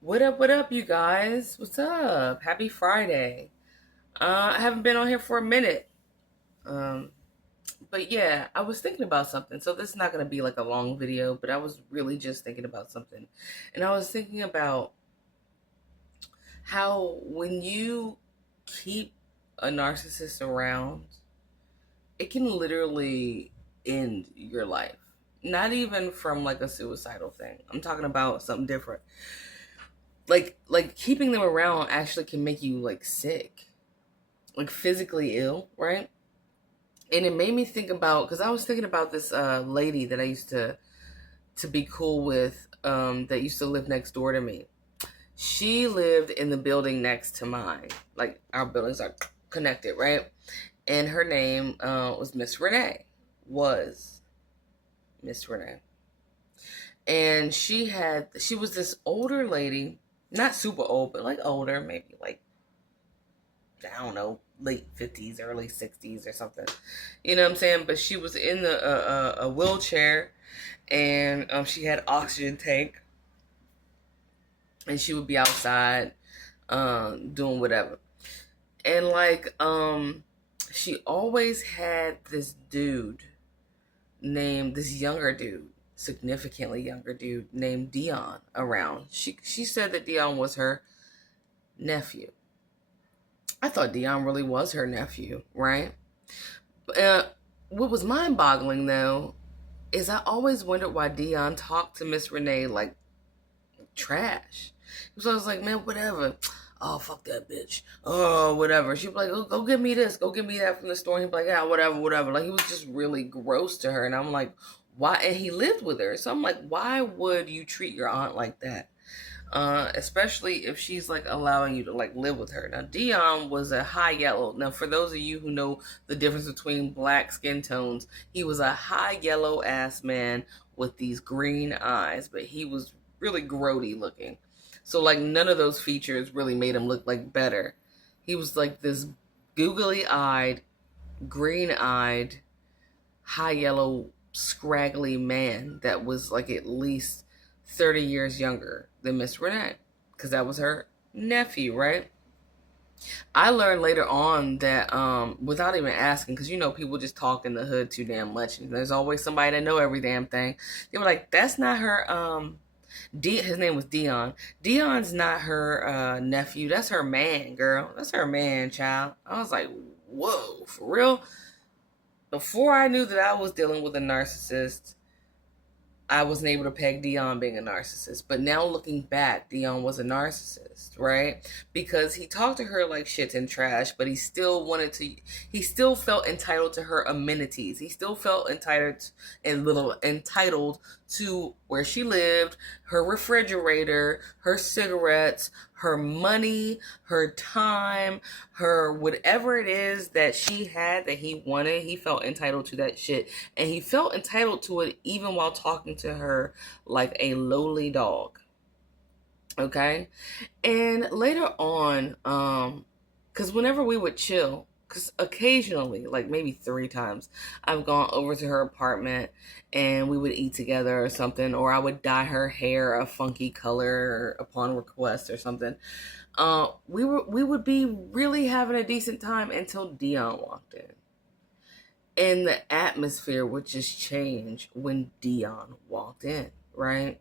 What up, you guys? What's up? Happy Friday. I haven't been on here for a minute. Um, but yeah, I was thinking about something. So this is not going to be like a long video, but I was really just thinking about something. And I was thinking about how when you keep a narcissist around, it can literally end your life. Not even from like a suicidal thing. I'm talking about something different. Like keeping them around actually can make you like sick, like physically ill, right? And it made me think about, because I was thinking about this lady that I used to be cool with, that used to live next door to me. She lived in the building next to mine. Like our buildings are connected, right? And her name was Miss Renee. Was Miss Renee. And she was this older lady, not super old, but like older, maybe like, I don't know, late 50s, early 60s or something. You know what I'm saying? But she was in a wheelchair, and she had oxygen tank, and she would be outside doing whatever. And like she always had this younger dude, significantly younger dude named Dion around. She said that Dion was her nephew. I thought Dion really was her nephew, right? Uh, what was mind boggling though is I always wondered why Dion talked to Miss Renee like trash. So I was like, man, whatever. Oh, fuck that bitch. Oh, whatever. She'd be like, oh, go get me this. Go get me that from the store. And he'd be like, yeah, whatever, whatever. Like, he was just really gross to her. And I'm like, why? And he lived with her. So I'm like, why would you treat your aunt like that? Especially if she's like allowing you to like live with her. Now, Dion was a high yellow. Now, for those of you who know the difference between black skin tones, he was a high yellow ass man with these green eyes, but he was really grody looking. So, like, none of those features really made him look like better. He was like this googly eyed, green eyed, high yellow, scraggly man that was like at least 30 years younger than Miss Renee, because that was her nephew, right? I learned later on that, without even asking, because people just talk in the hood too damn much, and there's always somebody that know every damn thing. They were like, "That's not her." His name was Dion. Dion's not her nephew. That's her man, girl. That's her man, child. I was like, "Whoa, for real?" Before I knew that I was dealing with a narcissist, I wasn't able to peg Dion being a narcissist. But now looking back, Dion was a narcissist, right? Because he talked to her like shit and trash, but he still felt entitled to her amenities. He still felt entitled to where she lived, her refrigerator, her cigarettes, her money, her time, her whatever it is that she had that he wanted. He felt entitled to that shit. And he felt entitled to it even while talking to her like a lowly dog. Okay? And later on, because whenever we would chill, because occasionally, like maybe 3 times, I've gone over to her apartment and we would eat together or something, or I would dye her hair a funky color upon request or something. We would be really having a decent time until Dion walked in. And the atmosphere would just change when Dion walked in, right?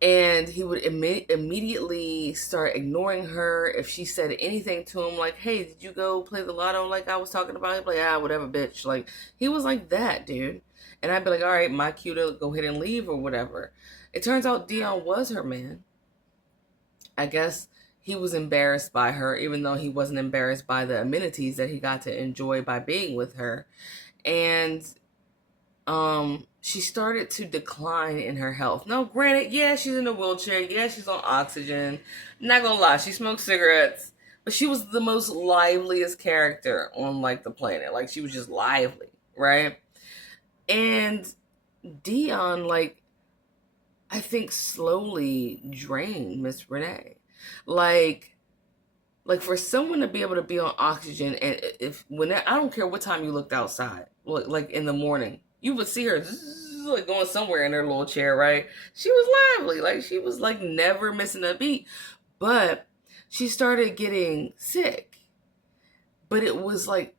And he would immediately start ignoring her if she said anything to him, like, "Hey, did you go play the lotto like I was talking about?" He'd be like, "Ah, whatever, bitch." Like, he was like that, dude. And I'd be like, "All right, my cue to go ahead and leave or whatever." It turns out Dion was her man. I guess he was embarrassed by her, even though he wasn't embarrassed by the amenities that he got to enjoy by being with her. And she started to decline in her health. Now, granted, yeah, she's in a wheelchair, yeah, she's on oxygen. Not gonna lie, she smoked cigarettes, but she was the most liveliest character on like the planet. Like, she was just lively, right? And Dion, like, I think slowly drained Miss Renee. Like, for someone to be able to be on oxygen, and I don't care what time you looked outside, like in the morning, you would see her was like going somewhere in her little chair, right? She was lively. Like she was like never missing a beat. But she started getting sick. But it was like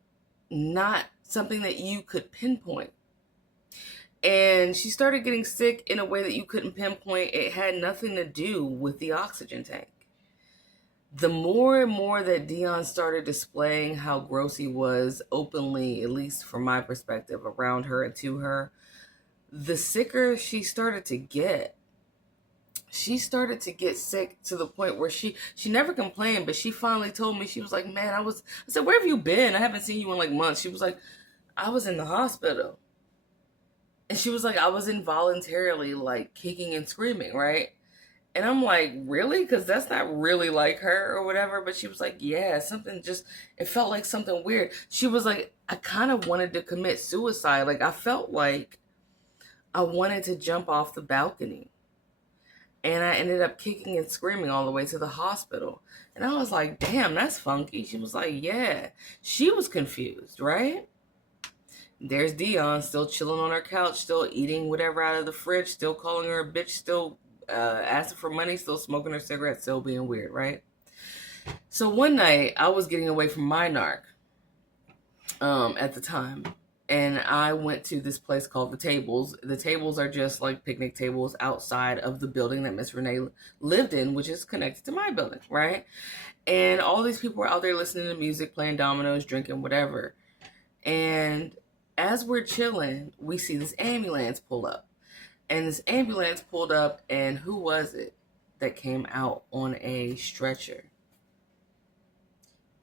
not something that you could pinpoint. And she started getting sick in a way that you couldn't pinpoint. It had nothing to do with the oxygen tank. The more and more that Dion started displaying how gross he was openly, at least from my perspective, around her and to her, the sicker she started to get. She started to get sick to the point where she never complained, but she finally told me, she was like, man, I said, where have you been? I haven't seen you in like months. She was like, I was in the hospital. And she was like, I was involuntarily like kicking and screaming, right? And I'm like, really? Because that's not really like her or whatever. But she was like, yeah, something just, it felt like something weird. She was like, I kind of wanted to commit suicide. Like I felt like I wanted to jump off the balcony. And I ended up kicking and screaming all the way to the hospital. And I was like, damn, that's funky. She was like, yeah. She was confused, right? There's Dion still chilling on her couch, still eating whatever out of the fridge, still calling her a bitch, still asking for money, still smoking her cigarette, still being weird, right? So one night, I was getting away from my narc at the time. And I went to this place called The Tables. The Tables are just like picnic tables outside of the building that Miss Renee lived in, which is connected to my building, right? And all these people were out there listening to music, playing dominoes, drinking, whatever. And as we're chilling, we see this ambulance pull up. And this ambulance pulled up, and who was it that came out on a stretcher?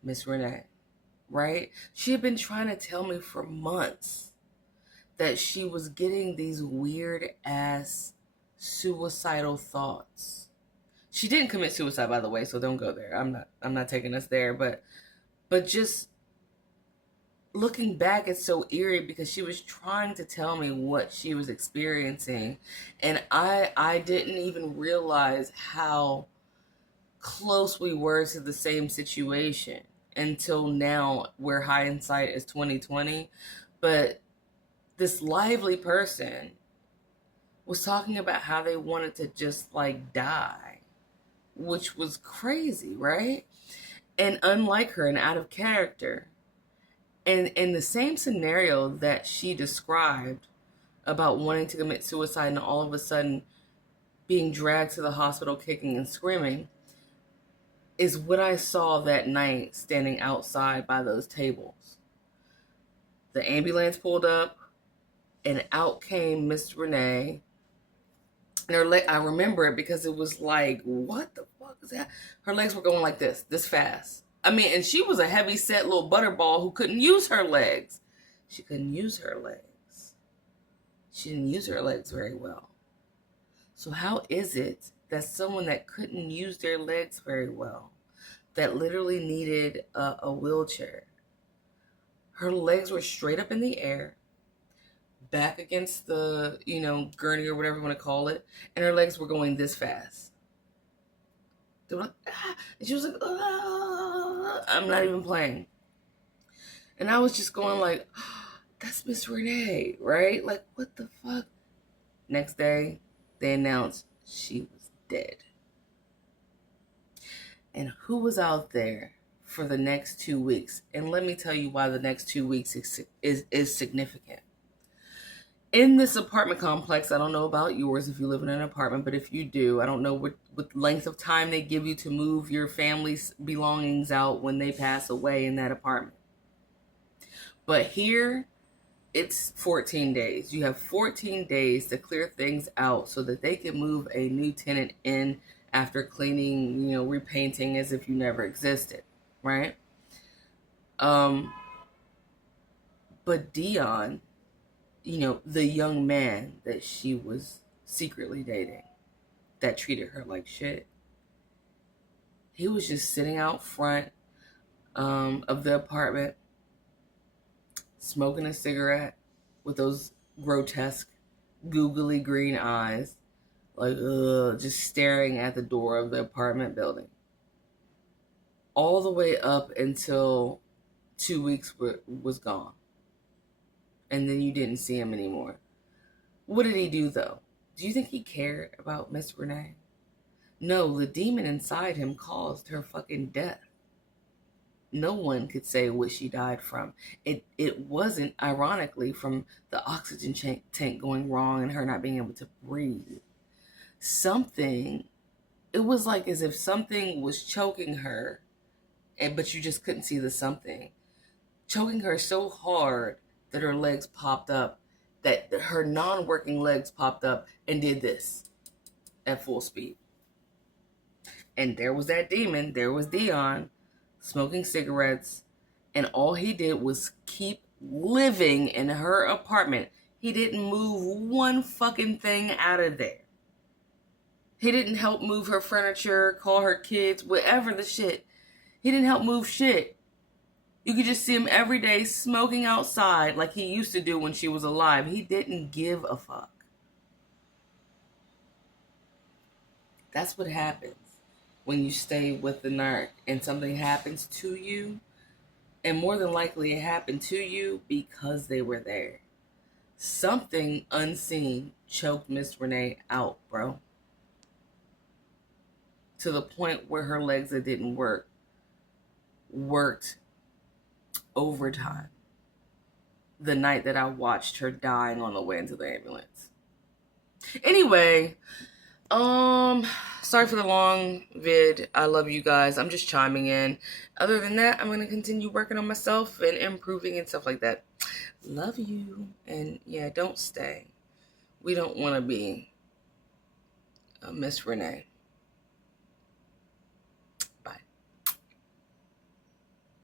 Miss Renee. Right? She had been trying to tell me for months that she was getting these weird ass suicidal thoughts. She didn't commit suicide, by the way, so don't go there. I'm not taking us there, but just looking back, it's so eerie because she was trying to tell me what she was experiencing, and I didn't even realize how close we were to the same situation until now, where hindsight is 2020. But this lively person was talking about how they wanted to just like die, which was crazy, right? And unlike her and out of character. And in the same scenario that she described about wanting to commit suicide and all of a sudden being dragged to the hospital kicking and screaming, is what I saw that night standing outside by those tables. The ambulance pulled up, and out came Miss Renee. And her leg, I remember it because it was like, what the fuck is that? Her legs were going like this fast. I mean, and she was a heavy set little butterball who couldn't use her legs. She couldn't use her legs. She didn't use her legs very well. So how is it that someone that couldn't use their legs very well, that literally needed a wheelchair, her legs were straight up in the air, back against the, gurney or whatever you want to call it, and her legs were going this fast. They were like, ah, and she was like, ah, I'm not even playing. And I was just going like, oh, that's Miss Renee, right? Like, what the fuck? Next day, they announced she was dead. And who was out there for the next 2 weeks? And let me tell you why the next 2 weeks is significant. In this apartment complex, I don't know about yours if you live in an apartment, but if you do, I don't know what length of time they give you to move your family's belongings out when they pass away in that apartment. But here, it's 14 days. You have 14 days to clear things out so that they can move a new tenant in after cleaning, repainting as if you never existed, right? But Dion, the young man that she was secretly dating, that treated her like shit, he was just sitting out front of the apartment, smoking a cigarette with those grotesque, googly green eyes, like, just staring at the door of the apartment building. All the way up until 2 weeks was gone. And then you didn't see him anymore. What did he do, though? Do you think he cared about Miss Renee? No, the demon inside him caused her fucking death. No one could say what she died from. It wasn't, ironically, from the oxygen tank going wrong and her not being able to breathe. It was like as if something was choking her, but you just couldn't see the something. Choking her so hard that her legs popped up, that her non-working legs popped up and did this at full speed. And there was that demon, there was Dion, smoking cigarettes, and all he did was keep living in her apartment. He didn't move one fucking thing out of there. He didn't help move her furniture, call her kids, whatever the shit. He didn't help move shit. You could just see him every day smoking outside like he used to do when she was alive. He didn't give a fuck. That's what happens when you stay with the narc and something happens to you. And more than likely it happened to you because they were there. Something unseen choked Miss Renee out, bro. To the point where her legs that didn't work worked overtime. The night that I watched her dying on the way into the ambulance. Anyway, sorry for the long vid. I love you guys. I'm just chiming in. Other than that, I'm going to continue working on myself and improving and stuff like that. Love you. And yeah, don't stay. We don't want to be Miss Renee.